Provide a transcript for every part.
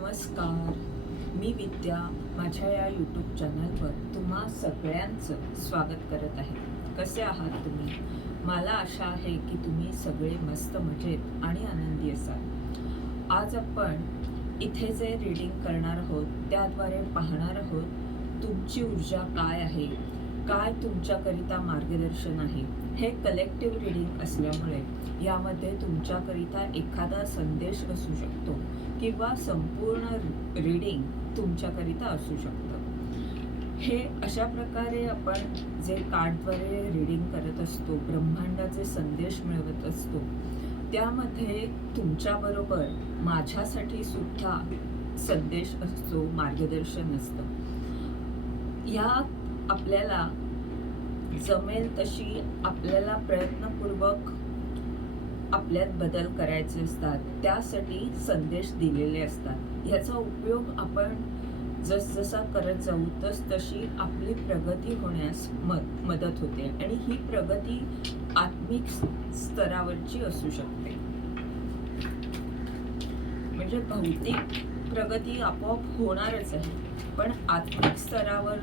नमस्कार. मी विद्या माझ्या या यूट्यूब चॅनलवर तुम्हा सगळ्यांचं स्वागत करत आहे. कसे आहात तुम्ही? मला आशा आहे की तुम्ही सगळे मस्त मजेत आणि आनंदी असाल. आज आपण इथे जे रीडिंग करणार आहोत त्याद्वारे पाहणार आहोत तुमची ऊर्जा काय आहे? काय तुमच्याकरिता मार्गदर्शन आहे? हे कलेक्टिव्ह रीडिंग असल्यामुळे यामध्ये तुमच्याकरिता एखादा संदेश असू शकतो किंवा संपूर्ण रीडिंग तुमच्याकरिता असू शकतं. हे अशा प्रकारे आपण जे कार्डद्वारे रीडिंग करत असतो ब्रह्मांडाचे संदेश मिळवत असतो त्यामध्ये तुमच्याबरोबर माझ्यासाठी सुद्धा संदेश असतो मार्गदर्शन असतं. या आपल्याला जमेल तशी आपल्याला प्रयत्नपूर्वक आपल्यात बदल करायचे असतात. त्यासाठी संदेश दिलेले असतात. ह्याचा उपयोग आपण जसजसा करत जाऊ तस तशी आपली प्रगती होण्यास मद मदत होते आणि ही प्रगती आत्मिक स्तरावरची असू शकते. म्हणजे भौतिक प्रगती आपोआप होणारच आहे. पण आत्मिक स्तरावर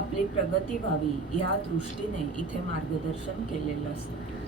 आपली प्रगती व्हावी या दृष्टीने इथे मार्गदर्शन केलेलं असतं.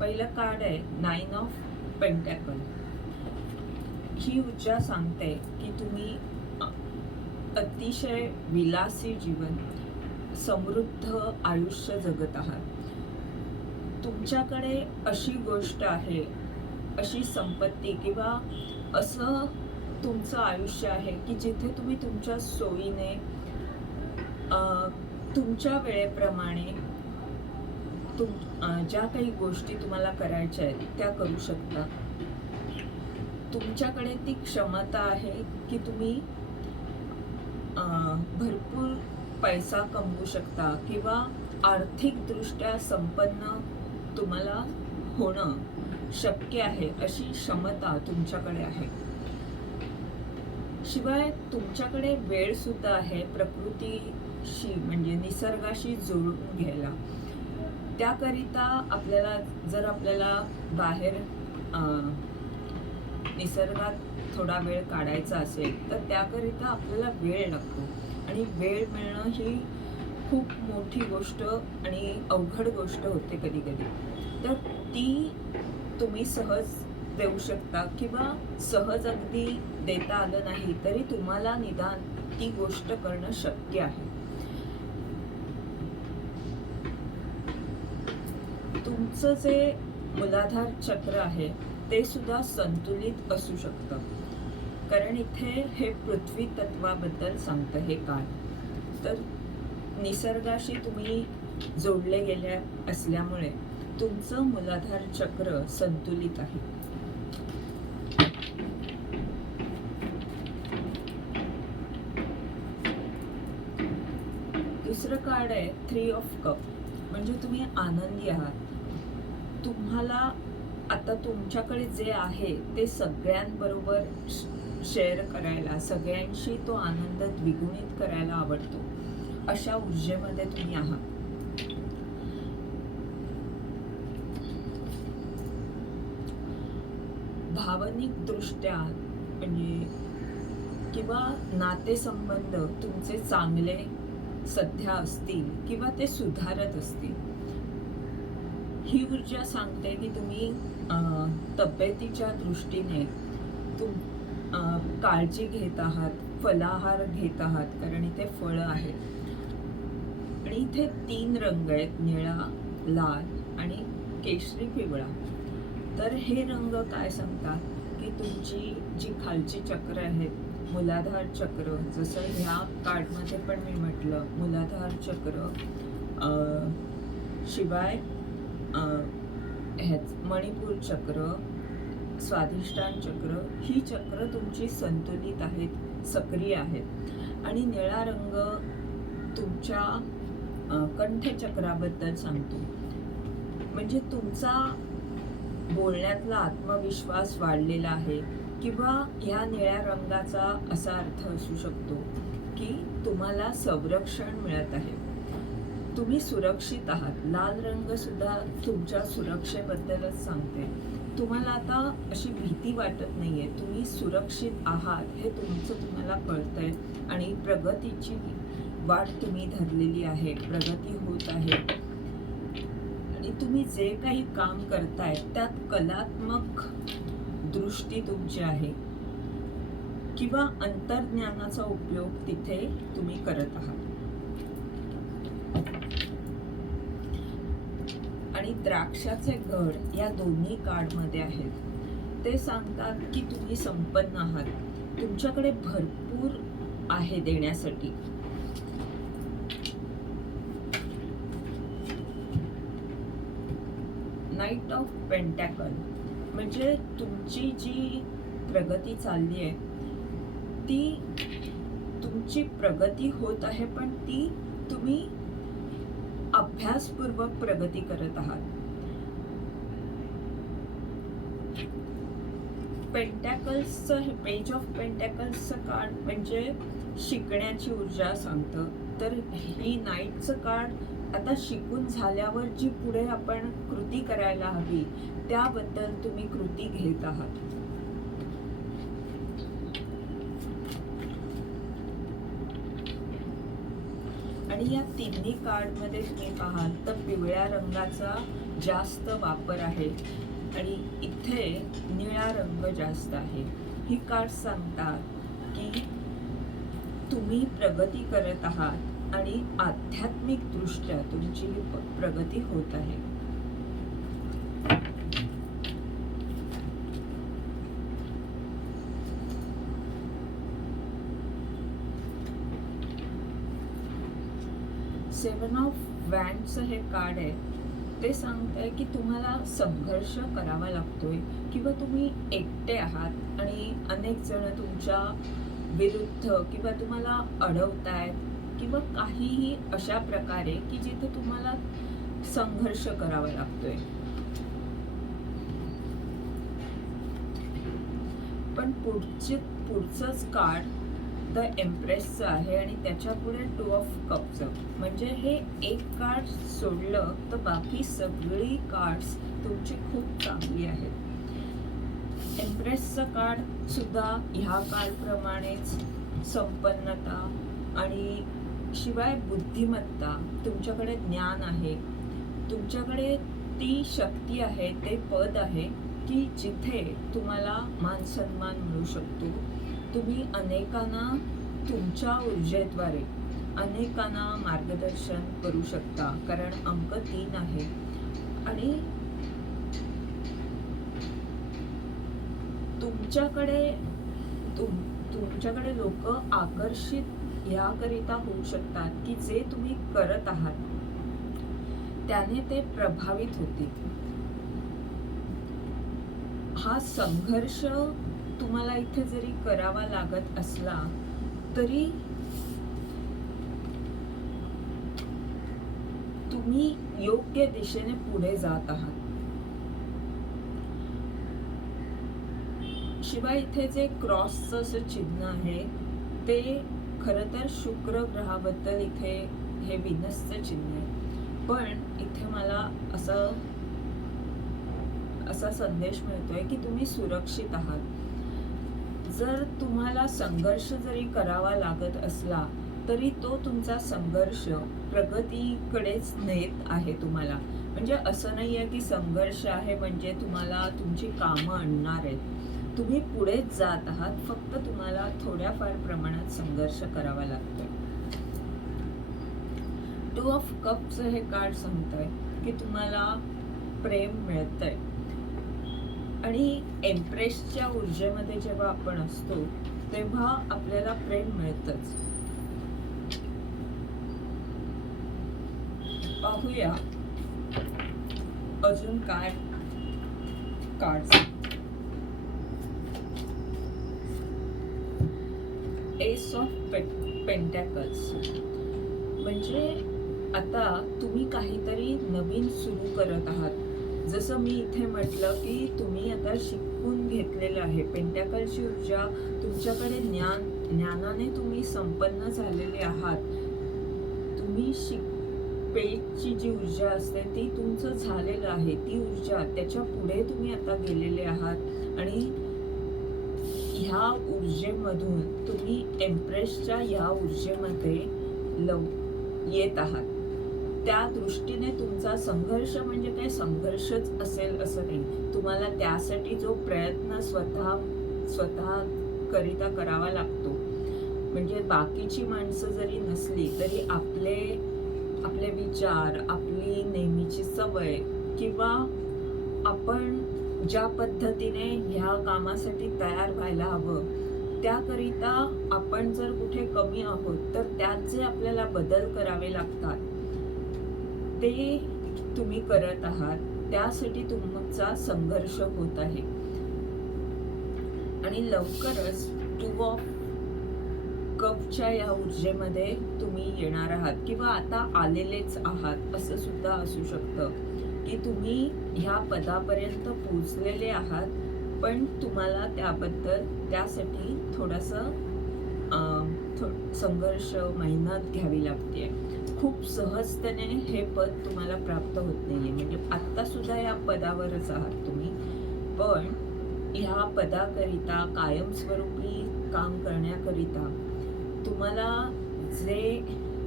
पहिलं कार्ड आहे नाईन ऑफ पेंटॅकल ही ऊर्जा सांगते की तुम्ही अतिशय विलासी जीवन समृद्ध आयुष्य जगत आहात. तुमच्याकडे अशी गोष्ट आहे अशी संपत्ती किंवा असं तुमचं आयुष्य आहे की जिथे तुम्ही तुमच्या सोयीने तुमच्या वेळेप्रमाणे तुम ज्या काही गोष्टी तुम्हाला करायच्या आहेत त्या करू शकता. तुमच्याकडे ती क्षमता आहे की तुम्ही भरपूर पैसा कमवू शकता किंवा आर्थिकदृष्ट्या संपन्न तुम्हाला होणं शक्य आहे अशी क्षमता तुमच्याकडे आहे. शिवाय तुमच्याकडे वेळ सुद्धा आहे प्रकृतीशी म्हणजे निसर्गाशी जुळून घ्यायला. त्याकरिता आपल्याला जर आपल्याला बाहेर निसर्गात थोडा वेळ काढायचा असेल तर त्याकरिता आपल्याला वेळ लागतो. आणि वेळ मिळणं ही खूप मोठी गोष्ट आणि अवघड गोष्ट होते कधी कधी. तर ती तुम्ही सहज देऊ शकता किंवा सहज अगदी देता आलं नाही तरी तुम्हाला निदान ती गोष्ट करणं शक्य आहे. तुमचं जे मुलाधार चक्र आहे ते सुद्धा संतुलित असू शकतं. कारण इथे हे पृथ्वी तत्वाबद्दल सांगतं हे काळ तर निसर्गाशी तुम्ही जोडले गेल्या असल्यामुळे तुमचं मुलाधार चक्र संतुलित आहे. कार्ड आहे थ्री ऑफ कप म्हणजे तुम्ही आनंदी आहात. तुम्हाला आता तुमच्याकडे जे आहे ते सगळ्यांबरोबर शेअर करायला सगळ्यांशी तो आनंद द्विगुणित करायला आवडतो. अशा ऊर्जेमध्ये तुम्ही आहात. भावनिक दृष्ट्या म्हणजे किंवा नातेसंबंध तुमचे चांगले सध्या असतील किंवा ते सुधारत असतील. ही ऊर्जा सांगते की तुम्ही तब्येतीच्या दृष्टीने तुम काळजी घेत आहात फलाहार घेत आहात कारण इथे फळं आहेत. आणि इथे तीन रंग आहेत निळा लाल आणि केशरी पिवळा. तर हे रंग काय सांगतात? की तुमची जी खालची चक्र आहेत मुलाधार चक्र जसं ह्या कार्डमध्ये पण मी म्हटलं मूलाधार चक्र शिवाय ह्याच मणिपूर चक्र स्वाधिष्ठान चक्र ही चक्र तुमची संतुलित आहेत सक्रिय आहेत. आणि निळा रंग तुमच्या कंठचक्राबद्दल सांगतो. म्हणजे तुमचा बोलण्यातला आत्मविश्वास वाढलेला आहे. किंवा ह्या निळ्या रंगाचा असा अर्थ असू शकतो की तुम्हाला संरक्षण मिळत आहे. तुम्ही सुरक्षित आहात. लाल रंग सुद्धा तुमच्या सुरक्षेबद्दलच सांगते. तुम्हाला आता अशी भीती वाटत नाही आहे तुम्ही सुरक्षित आहात हे तुमचं तुम्हाला कळतंय आणि प्रगतीची वाट तुम्ही धरलेली आहे. प्रगती होत आहे. आणि तुम्ही जे काही काम करताय त्यात कलात्मक दृष्टी तुमची आहे. किंवा अंतर्ज्ञानाचा उपयोग तिथे तुम्ही करत आहात. आणि द्राक्षाचे घड या दोन्ही कार्डमध्ये आहेत. ते सांगतात की तुम्ही संपन्न आहात. तुमच्याकडे भरपूर आहे देण्यासाठी. नाईट ऑफ पेंटॅकल म्हणजे तुमची जी प्रगती चालली आहे ती तुमची प्रगती होत आहे पण ती तुम्ही अभ्यासपूर्वक प्रगती करत आहात. पेंटॅकल्सचं हे पेज ऑफ पेंटॅकल्सचं कार्ड म्हणजे शिकण्याची ऊर्जा सांगतं. तर ही नाईटचं कार्ड आता शिकून झाल्यावर जी पुढे आपण कृती करायला हवी त्याबद्दल तुम्ही कृती घेत आहात. आणि या तिन्ही कार्डमध्ये तुम्ही पाहाल तर पिवळ्या रंगाचा जास्त वापर आहे आणि इथे निळा रंग जास्त आहे. ही कार्ड सांगतात की तुम्ही प्रगती करत आहात. आणि आध्यात्मिक दृष्ट्या तुमची प्रगती होत आहे. सेवन ऑफ वॅन्डचं हे कार्ड आहे. ते सांगताय की तुम्हाला संघर्ष करावा लागतोय किंवा तुम्ही एकटे आहात आणि अनेक जण तुमच्या विरुद्ध किंवा तुम्हाला अडवतायत. किंवा काहीही अशा प्रकारे की जिथे तुम्हाला संघर्ष करावा लागतोय. पण पुढचे पुढचंच कार्ड द एम्प्रेसचं आहे आणि त्याच्या पुढे टू ऑफ कपचं म्हणजे हे एक कार्ड सोडलं तर बाकी सगळी कार्ड्स तुमची खूप चांगली आहेत. एम्प्रेसचं कार्ड सुद्धा ह्या कार्डप्रमाणेच संपन्नता आणि शिवाय बुद्धिमत्ता तुमच्याकडे ज्ञान आहे. तुमच्याकडे ती शक्ती आहे ते पद आहे की जिथे तुम्हाला मान सन्मान मिळू शकतो. तुम्ही अनेकांना तुमच्या ऊर्जेद्वारे अनेकांना मार्गदर्शन करू शकता कारण अंक तीन आहे. आणि तुमच्याकडे तुम तुमच्याकडे लोक आकर्षित याकरिता होऊ शकतात की जे तुम्ही करत आहात. त्याने ते प्रभावित होतील हा संघर्ष तुम्हाला इथे जरी करावा लागत असला तरी तुम्ही योग्य दिशेने पुढे जात आहात. शिवाय इथे जे क्रॉसचं असं चिन्ह आहे ते खरं तर शुक्र ग्रहाबद्दल इथे हे विनसचं चिन्ह आहे. पण इथे मला असं असा संदेश मिळतोय की तुम्ही सुरक्षित आहात. जर तुम्हाला संघर्ष जरी करावा लागत असला तरी तो तुमचा संघर्ष प्रगतीकडेच नेत आहे तुम्हाला. म्हणजे असं नाही आहे की संघर्ष आहे म्हणजे तुम्हाला तुमची कामं आणणार आहेत. तुम्ही पुढे जात आहात फक्त तुम्हाला थोड्याफार प्रमाणात संघर्ष करावा लागतोय टू ऑफ कपचं हे कार्ड सांगतंय की तुम्हाला प्रेम मिळतंय. आणि एम्प्रेसच्या ऊर्जेमध्ये जेव्हा आपण असतो तेव्हा आपल्याला प्रेम मिळतच. पाहूया अजून काय कार्ड एस ऑफ पेंटॅकल्स म्हणजे आता तुम्ही काहीतरी नवीन सुरू करत आहात. जसं मी इथे म्हटलं की तुम्ही आता शिकून घेतलेलं आहे. पेंटॅकलची ऊर्जा तुमच्याकडे ज्ञान ज्ञानाने तुम्ही संपन्न झालेले आहात. तुम्ही शिक पेजची जी ऊर्जा असते ती तुमचं झालेलं आहे. ती ऊर्जा त्याच्या पुढे तुम्ही आता गेलेले आहात. आणि ह्या ऊर्जेमधून तुम्ही एम्प्रेसच्या ह्या ऊर्जेमध्ये लव येत आहात. त्या दृष्टीने तुमचा संघर्ष म्हणजे काय? संघर्षच असेल असं नाही. तुम्हाला त्यासाठी जो प्रयत्न स्वतः स्वतः करिता करावा लागतो. म्हणजे बाकीची माणसं जरी नसली तरी आपले आपले विचार आपली नेहमीची सवय किंवा आपण ज्या पद्धतीने ह्या कामासाठी तयार व्हायला हवं. त्याकरिता आपण जर कुठे कमी आहोत तर त्यात जे आपल्याला बदल करावे लागतात. ते तुम्ही करत आहात त्यासाठी तुमचा संघर्ष होत आहे. आणि लवकरच टू ऑफ कपच्या या ऊर्जेमध्ये तुम्ही येणार आहात किंवा आता आलेलेच आहात असं सुद्धा असू शकतं. की तुम्ही ह्या पदापर्यंत पोचलेले आहात पण तुम्हाला त्याबद्दल त्यासाठी थोडंसं थो संघर्ष मेहनत घ्यावी लागते. खूप सहजतेने हे पद तुम्हाला प्राप्त होत नाहीये. म्हणजे आत्तासुद्धा या पदावरच आहात तुम्ही. पण ह्या पदाकरिता कायमस्वरूपी काम करण्याकरिता तुम्हाला जे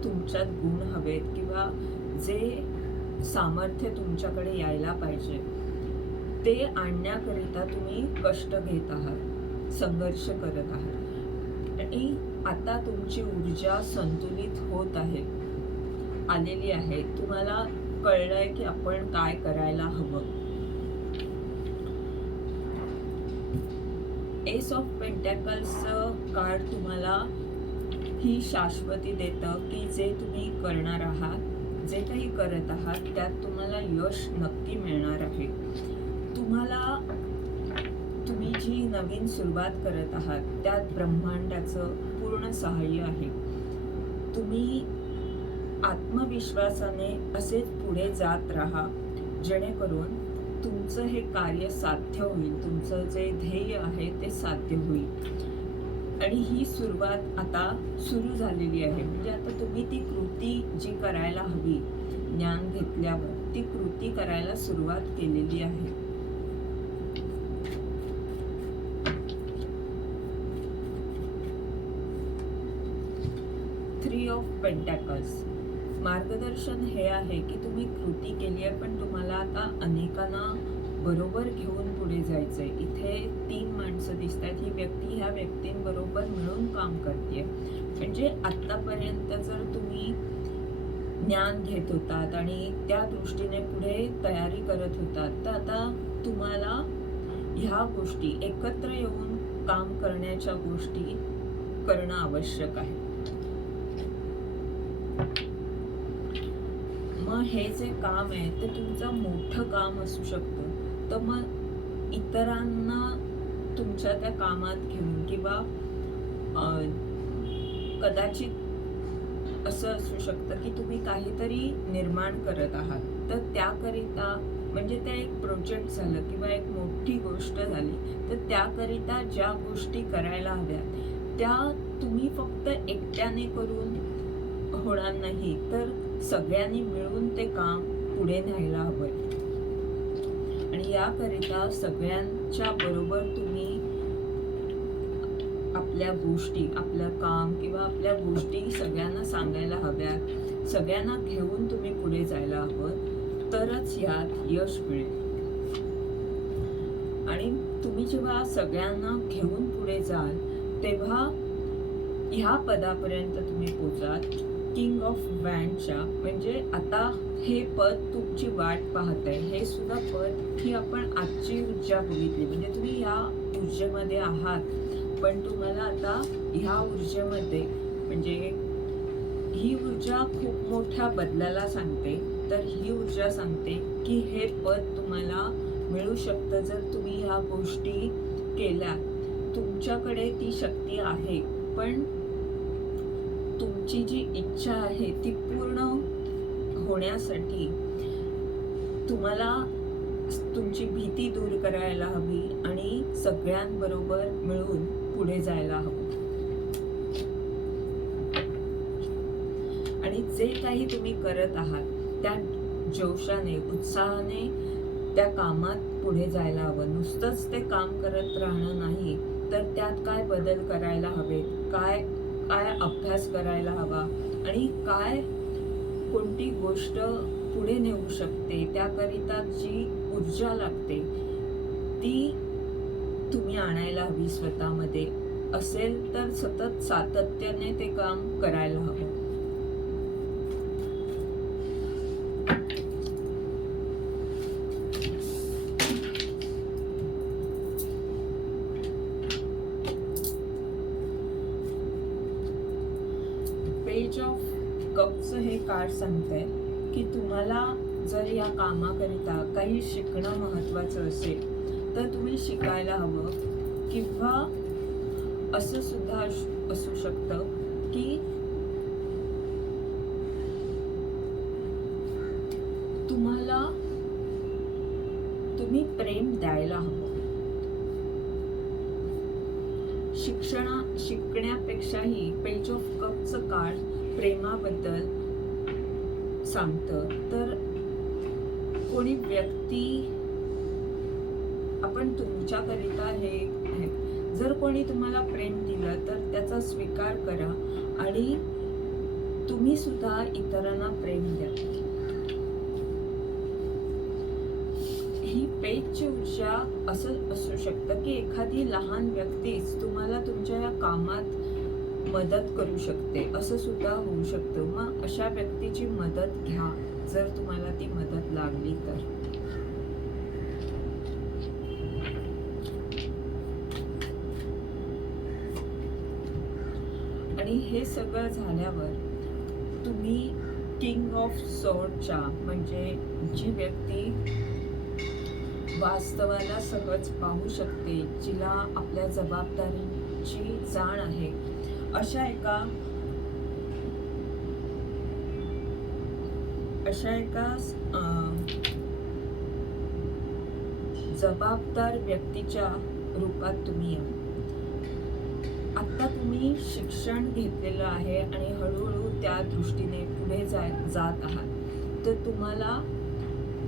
तुमच्यात गुण हवेत किंवा जे सामर्थ्य तुमच्याकडे यायला पाहिजे. ते आणण्याकरिता तुम्ही कष्ट घेत आहात संघर्ष करत आहात. आणि आता तुमची ऊर्जा संतुलित होत आहे. आलेली आहे. तुम्हाला कळलंय की आपण काय करायला हवं. एस ऑफ पेंटॅकल्सचं कार्ड तुम्हाला ही शाश्वती देतं की जे तुम्ही करणार आहात. जे काही करत आहात त्यात तुम्हाला यश नक्की मिळणार आहे. तुम्हाला तुम्ही जी नवीन सुरुवात करत आहात त्यात ब्रह्मांडाचं पूर्ण सहाय्य आहे. तुम्ही आत्मविश्वासाने असेच पुढे जात राहा जेणेकरून तुमचं हे कार्य साध्य होईल तुमचं जे ध्येय आहे ते साध्य होईल. आणि ही सुरुवात आता सुरू झालेली आहे. म्हणजे आता तुम्ही ती कृती करायला हवी. ज्ञान घेतल्यावर ती कृती करायला सुरुवात केलेली आहे. थ्री ऑफ पेंटॅकल्स मार्गदर्शन हे आहे की तुम्ही कृती केली आहे पण तुम्हाला आता अनेकांना बरोबर घेऊन पुढे जायचंय. इथे तीन माणसं दिसत आहेत ही व्यक्ती ह्या व्यक्तींबरोबर मिळून काम करते म्हणजे आत्तापर्यंत जर तुम्ही ज्ञान घेत होतात आणि त्या दृष्टीने पुढे तयारी करत होतात. तर आता तुम्हाला ह्या गोष्टी एकत्र येऊन काम करण्याच्या गोष्टी करणं आवश्यक आहे. मग हे जे काम आहे ते तुमचं मोठं काम असू शकतं. तर मग इतरांना तुमच्या त्या कामात घेऊन किंवा अं, कदाचित असं असू शकतं की तुम्ही काहीतरी निर्माण करत आहात. तर त्याकरिता म्हणजे ते एक प्रोजेक्ट झालं किंवा एक मोठी गोष्ट झाली तर त्याकरिता ज्या गोष्टी करायला हव्यात त्या तुम्ही फक्त एकट्याने करून होणार नाही तर सगळ्यांनी मिळून ते काम पुढे न्यायला हवंय आणि याकरिता सगळ्यांच्या बरोबर तुम्ही आपल्या गोष्टी आपलं काम किंवा आपल्या गोष्टी सगळ्यांना सांगायला हव्या सगळ्यांना घेऊन तुम्ही पुढे जायला हवं तरच यात यश मिळेल. आणि तुम्ही जेव्हा सगळ्यांना घेऊन पुढे जाल तेव्हा ह्या पदापर्यंत तुम्ही पोचाल. किंग ऑफ वॅनच्या म्हणजे आता हे पद तुमची वाट पाहत आहे. हे सुद्धा पद ही आपण आजची ऊर्जा बघितली. म्हणजे तुम्ही या ऊर्जेमध्ये आहात. पण तुम्हाला आता ह्या ऊर्जेमध्ये म्हणजे ही ऊर्जा खूप मोठ्या बदलाला सांगते. तर ही ऊर्जा सांगते की हे पद तुम्हाला मिळू शकतं जर तुम्ही ह्या गोष्टी केल्या. तुमच्याकडे ती शक्ती आहे पण तुमची जी इच्छा आहे ती पूर्ण होण्यासाठी तुम्हाला तुमची भीती दूर करायला हवी आणि सगळ्यांबरोबर मिळून पुढे जायला हवं. आणि जे काही तुम्ही करत आहात त्या जोशाने उत्साहाने त्या कामात पुढे जायला हवं. नुसतंच ते काम करत राहणं नाही तर त्यात काय बदल करायला हवेत? काय काय अभ्यास करायला हवा? आणि काय कोणती गोष्ट पुढे नेऊ शकते? त्याकरिता जी ऊर्जा लागते तुम्ही आणायला हवी स्वतःमध्ये. असेल तर सतत सातत्याने ते काम करायला हवं. पेज ऑफ कपचं हे कार्ड सांगतंय की तुम्हाला जर या कामाकरिता काही शिकणं महत्त्वाचं असेल तर तुम्ही शिकायला हवं. किंवा असं सुद्धा असू शकतं की तुम्हाला तुम्ही प्रेम द्यायला हवं. शिक्षणा शिकण्यापेक्षाही पेज ऑफ कपचं कार्ड प्रेमाबद्दल सांगतं. तर कोणी व्यक्ती आपण तुमच्याकरिता हे आहे. जर कोणी तुम्हाला प्रेम दिलं तर त्याचा स्वीकार करा आणि तुम्ही सुद्धा इतरांना प्रेम द्या. ही पेजची ऊर्जा असं असू शकतं की एखादी लहान व्यक्तीच तुम्हाला तुमच्या या कामात मदत करू शकते. असं सुद्धा होऊ शकतं. मग अशा व्यक्तीची मदत घ्या. जर तुम्हाला ती मदत लागली तर आणि हे सगळं झाल्यावर तुम्ही किंग ऑफ सॉर्टच्या म्हणजे जी व्यक्ती वास्तवाला सहज पाहू शकते जिला आपल्या जबाबदारीची जाण आहे अशा एका अशा एका जबाबदार व्यक्तीच्या रूपात तुम्ही या आत्ता तुम्ही शिक्षण घेतलेलं आहे आणि हळूहळू त्या दृष्टीने पुढे जा जात आहात. तर तुम्हाला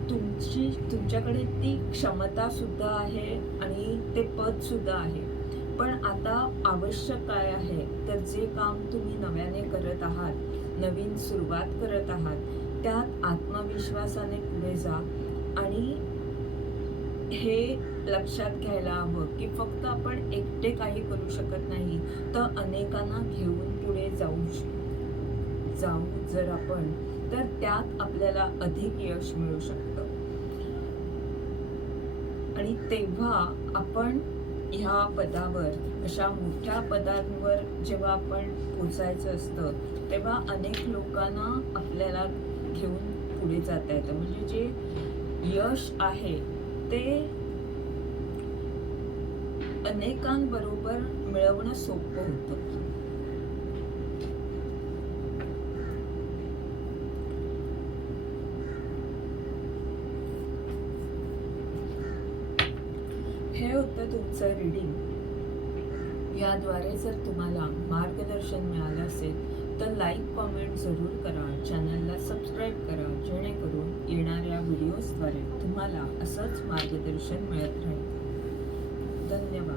तुमची तुमच्याकडे ती क्षमता सुद्धा आहे आणि ते पद सुद्धा आहे. पण आता आवश्यक काय आहे? तर जे काम तुम्ही नव्याने करत आहात नवीन सुरुवात करत आहात त्यात आत्मविश्वासाने पुढे जा आणि हे लक्षात घ्यायला हवं की फक्त आपण एकटे काही करू शकत नाही तर अनेकांना घेऊन पुढे जाऊ जाऊ जर आपण तर त्यात आपल्याला अधिक यश मिळू शकतं. आणि तेव्हा आपण ह्या पदावर अशा मोठ्या पदांवर जेव्हा आपण पोचायचं असतं तेव्हा अनेक लोकांना आपल्याला घेऊन पुढे जाता येतं. म्हणजे जे यश आहे ते अनेकांबरोबर मिळवणं सोपं होतं. हे होतं तुमचं रीडिंग याद्वारे जर तुम्हाला मार्गदर्शन मिळालं असेल तर लाईक कॉमेंट जरूर करा. चॅनलला सबस्क्राईब करा. जेणेकरून येणाऱ्या व्हिडिओजद्वारे तुम्हाला असंच मार्गदर्शन मिळत राहील. 真的吗